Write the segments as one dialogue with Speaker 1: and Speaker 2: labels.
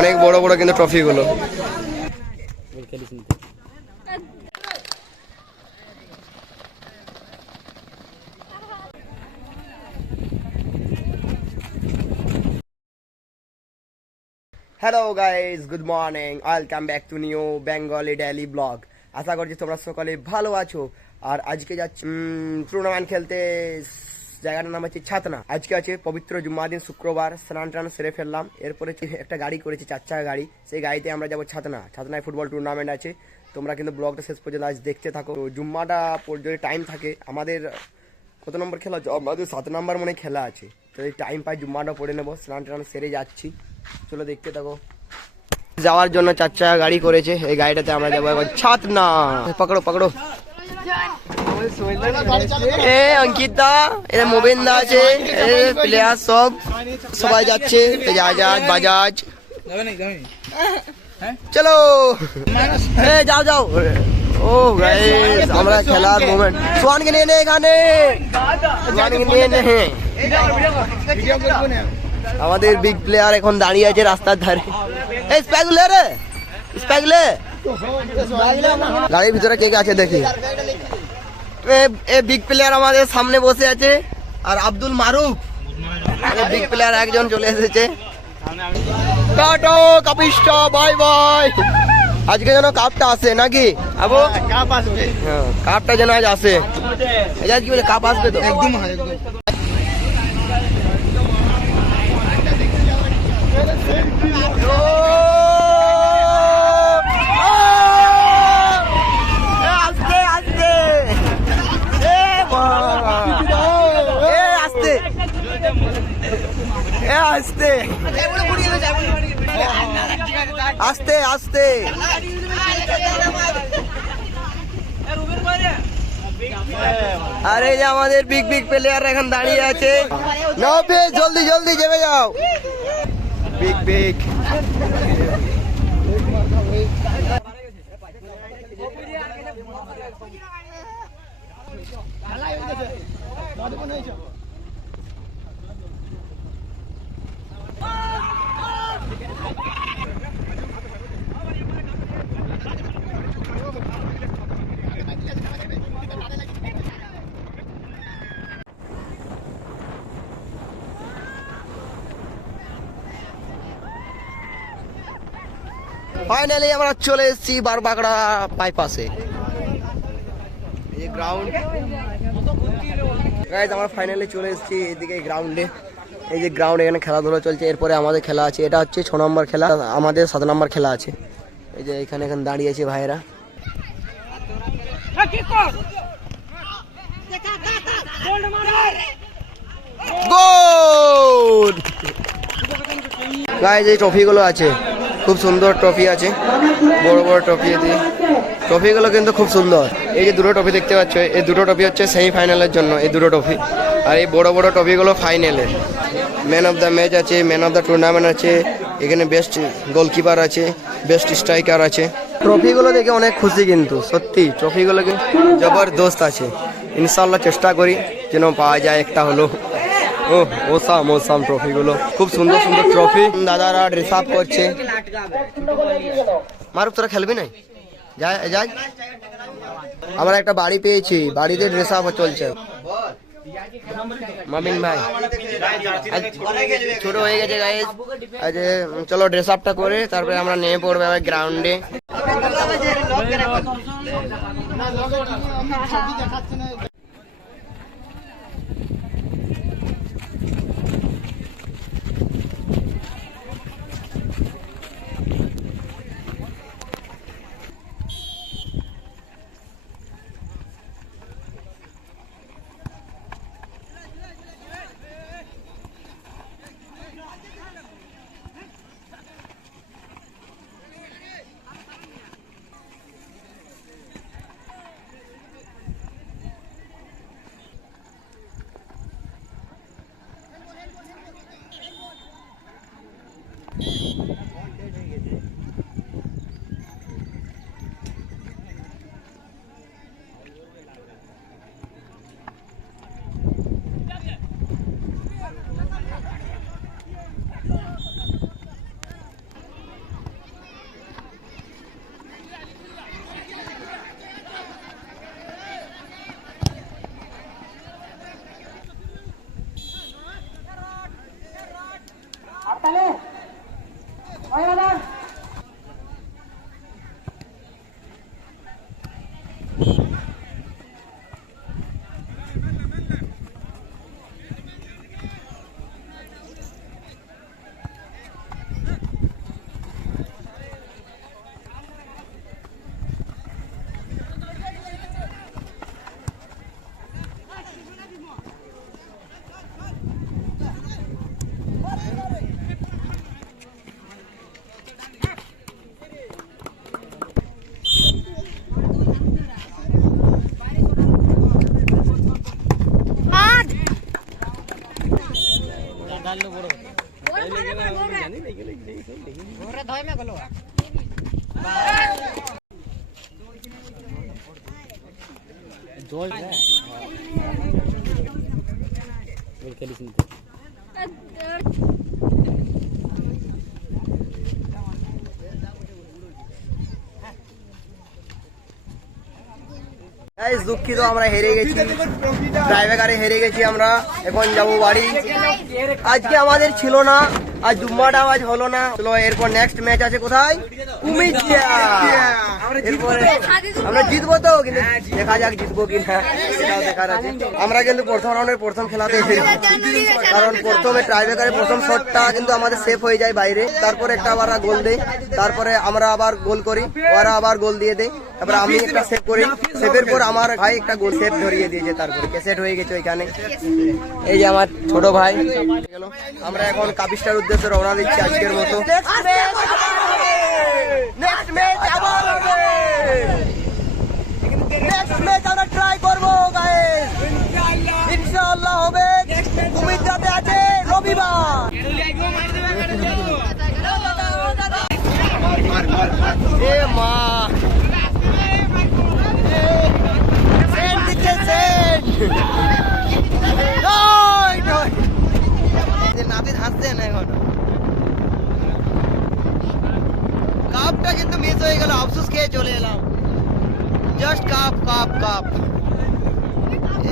Speaker 1: অনেক বড় বড় কিন্তু ট্রফিগুলো hello guys good morning welcome back to new Bengali daily blog আশা করছি তোমরা সকলে ভালো আছো। আর আজকে যাচ্ছি টুর্নামেন্ট খেলতে জায়গাটার নাম হচ্ছে ছাতনা। আজকে আছে পবিত্র জুম্মা দিন, শুক্রবার, স্নান টান সেরে ফেললাম। এরপরে একটা গাড়ি করেছি চার চাকা গাড়ি। সেই গাড়িতে আমরা যাব ছাতনা। ছাতনায় ফুটবল টুর্নামেন্ট আছে। তোমরা কিন্তু ব্লগটা শেষ পর্যন্ত আজ দেখতে থাকো। জুম্মাটা যদি টাইম থাকে, আমাদের কত নম্বর খেলা আছে? আমাদের সাত নম্বর মনে খেলা আছে। তো এই টাইম পাই জুম্মাটা পড়ে নেব, স্নান টান সেরে যাচ্ছি। চলো দেখতে থাকো। যাওয়ার জন্য চার চাকা গাড়ি করেছে। এই গাড়িটাতে আমরা যাব। এখন ছাত পাকড়ো, পকড়ো। পকড়ো এ, অঙ্কিতা এ মোবিন্দা আছে এ প্লেয়ার সব, সবাই যাচ্ছে বাজাজ বাজাজ। চলো। এ, যাও যাও। ও গাইস আমরা খেলার মোমেন্ট সোয়ানকে নিয়ে নে এখানে। নিয়ে নে। আমাদের বিগ প্লেয়ার এখন দাঁড়িয়ে আছে রাস্তার ধারে। এই স্প্যাগুলে রে। স্প্যাগুলে। গাড়ির ভিতরে কে কে আছে দেখি। এ বিগ প্লেয়ার আমাদের সামনে বসে আছে আর আব্দুল মারুফ। বিগ প্লেয়ার একজন চলে এসেছে। টাটা কাপিস্টা বাই বাই আজকে যেন কাপটা আসে নাকি? আবু? হ্যাঁ, কাপটা যেন আজ আসে। এটা কি বলে কাপ আসবে তো? একদম আস্তে আস্তে এ বাবা এ আস্তে এ আস্তে। আস্তে আস্তে। আরে এই যে আমাদের বিগ বিগ প্লেয়ার এখন দাঁড়িয়ে আছে। নবে জলদি জলদি চেপে যাও। বিগ বিগ ফাইনালি আমরা চলে এসেছি বারবাগড়া বাইপাসে এই গ্রাউন্ড আমরা ফাইনালি চলে এসেছি এদিকে গ্রাউন্ডে এই যে গ্রাউন্ড এখানে খেলাধুলা চলছে, এরপরে আমাদের খেলা আছে। এটা হচ্ছে ছ নম্বর খেলা, আমাদের সাত নম্বর খেলা আছে। এই যে এখানে এখানে দাঁড়িয়ে আছে ভাইয়েরা। গাইজ এই ট্রফিগুলো আছে। খুব সুন্দর ট্রফি আছে, বড় বড় ট্রফি দিয়ে ট্রফিগুলো কিন্তু খুব সুন্দর। এই যে দুটো ট্রফি দেখতে পাচ্ছ, এই দুটো ট্রফি হচ্ছে সেমিফাইনালের জন্য, এই দুটো ট্রফি। আর এই বড় বড় ট্রফিগুলো ফাইনালের ম্যান অফ দ্য ম্যাচ আছে ম্যান অফ দ্য টুর্নামেন্ট আছে, এখানে বেস্ট গোলকিপার আছে বেস্ট স্ট্রাইকার আছে। ট্রফিগুলো দেখে অনেক খুশি কিন্তু, সত্যি, ট্রফিগুলো কিন্তু জবরদস্ত আছে। ইনশাল্লাহ চেষ্টা করি যেন পাওয়া যায় একটা হলো। ও ওসাম ওসাম ট্রফিগুলো। খুব সুন্দর সুন্দর ট্রফি। দাদারা ড্রেস আপ করছে। মারুক তোরা খেলবি নাই? যাই যাই আমরা একটা বাড়ি পেয়েছি বাড়িতে ড্রেস আপ চলছে। মামিন ভাই। ছোট হয়ে গেছে গায়ে আজ চলো ড্রেস আপটা করে তারপরে আমরা নিয়ে পড়বে আবার গ্রাউন্ডে Guys, দুঃখিত আমরা হেরে গেছি। ড্রাইভারে হেরে গেছি আমরা। এখন যাব বাড়ি। আজকে আমাদের ছিল না আজ দুম্বাটা আজ হলো না। চলো এরপর নেক্সট ম্যাচ আছে কোথায়? কুমিল্লা। আমরা জিতবো তো। কিন্তু দেখা যাক জিতবো কি না সেটাও দেখার আছে। আমরা কিন্তু প্রথম রাউন্ডের প্রথম খেলাতে হেরেছি কারণ প্রথমে ট্রাইবেকারের প্রথম শটটা কিন্তু আমাদের সেফ হয়ে যায় বাইরে। তারপরে একটা আবার গোল দেয় তারপরে আমরা আবার গোল করি। ওরা আবার গোল দিয়ে দেয় তারপরে আমি একটা সেভ করি। সেভের পর আমার ভাই একটা গোল সেভ ধরিয়ে দিয়েছে তারপরে। ক্যাসেট হয়ে গেছে ওইখানে। এই যে আমার ছোট ভাই। গেল আমরা এখন কাপিস্টার উদ্দেশ্যে রওনা দিচ্ছি আজকের মতো। নেক্সট ম্যাচ আবার হবে। নেক্সট ম্যাচ আমরা ট্রাই করব ইনশাআল্লাহ হবে। কুমিল্লাতে আছে রবিবার। এ মা সেন্ট দিচ্ছে সেন্ট নয় নয় যে নাবিদ হাসছে না এখন কাপটা কিন্তু মিস হয়ে গেল, আফসোস খেয়ে চলে এলাম। জাস্ট কাপ কাপ কাপ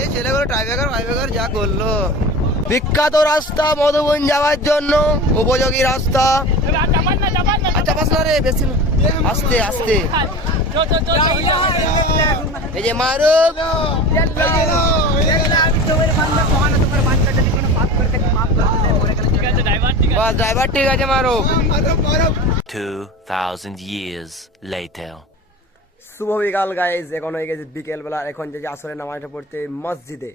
Speaker 1: এই ছেলেগুলো টাইব্রেকার ফাইব্রেকার যা করল। বিখ্যাত রাস্তা মধুবন যাওয়ার জন্য উপযোগী রাস্তা। আচ্ছা বাস না রে, বেশি আস্তে আস্তে। এই যে বাস ড্রাইভার ঠিক আছে মারুফ
Speaker 2: 2,000 years later.
Speaker 1: শুভ বিকাল গাইজ এখন হয়ে গেছে বিকেলবেলা। এখন যে আসলে নামাজটা পড়তে মসজিদে।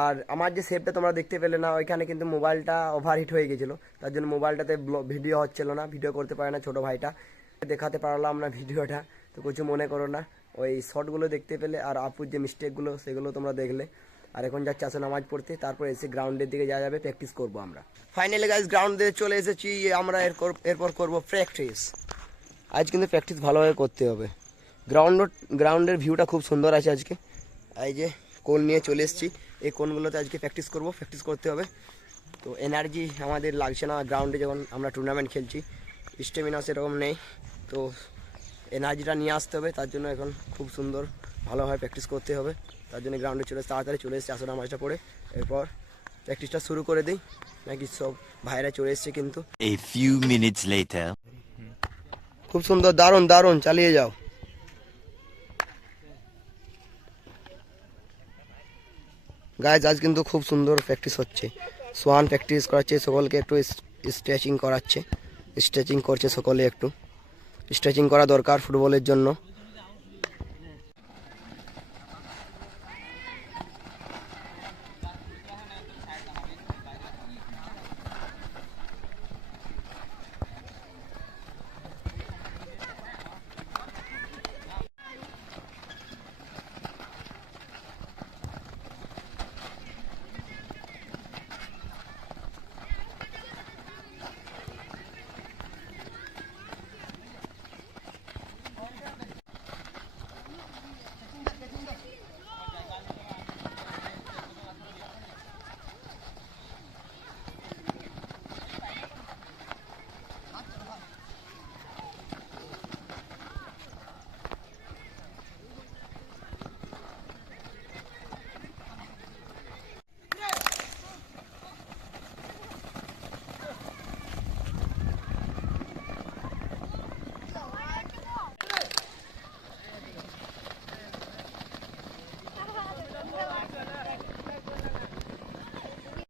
Speaker 1: আর আমার যে সেভটা তোমরা দেখতে পেলে না ওইখানে কিন্তু মোবাইলটা ওভারহিট হয়ে গেছিল। তার জন্য মোবাইলটাতে ভিডিও হচ্ছিল না। ভিডিও করতে পারে না ছোটো ভাইটা। দেখাতে পারলাম না ভিডিওটা তো কিছু মনে করো না। ওই শর্টগুলো দেখতে পেলে আর আপুর যে মিস্টেকগুলো সেগুলো তোমরা দেখলে। আর এখন যাচ্ছে আসলে নামাজ পড়তে, তারপর এসে গ্রাউন্ডের দিকে যাওয়া যাবে প্র্যাকটিস করব আমরা। ফাইনালি গাইজ গ্রাউন্ডে চলে এসেছি, আমরা এরপর এরপর করব প্র্যাকটিস আজ কিন্তু প্র্যাকটিস ভালোভাবে করতে হবে। গ্রাউন্ড গ্রাউন্ডের ভিউটা খুব সুন্দর আছে আজকে। এই যে কোন নিয়ে চলে এসেছি, এই কোনগুলোতে আজকে প্র্যাকটিস করব প্র্যাকটিস করতে হবে। তো এনার্জি আমাদের লাগছে না গ্রাউন্ডে যখন আমরা টুর্নামেন্ট খেলছি স্টেমিনা সেরকম নেই। তো এনার্জিটা নিয়ে আসতে হবে, তার জন্য এখন খুব সুন্দর ভালোভাবে প্র্যাকটিস করতে হবে। তার জন্য গ্রাউন্ডে চলে এসে তাড়াতাড়ি চলে এসেছে আসলে মাছটা পড়ে। এরপর প্র্যাকটিসটা শুরু করে দিই। নাকি সব ভাইরা চলে এসছে কিন্তু।
Speaker 2: Minutes later.
Speaker 1: খুব সুন্দর দারুণ দারুণ চালিয়ে যাও। গাইজ আজ কিন্তু খুব সুন্দর প্র্যাকটিস হচ্ছে। সোয়ান প্র্যাকটিস করাচ্ছে সকলকে একটু স্ট্রেচিং করাচ্ছে। স্ট্রেচিং করছে সকলে একটু। স্ট্রেচিং করা দরকার ফুটবলের জন্য।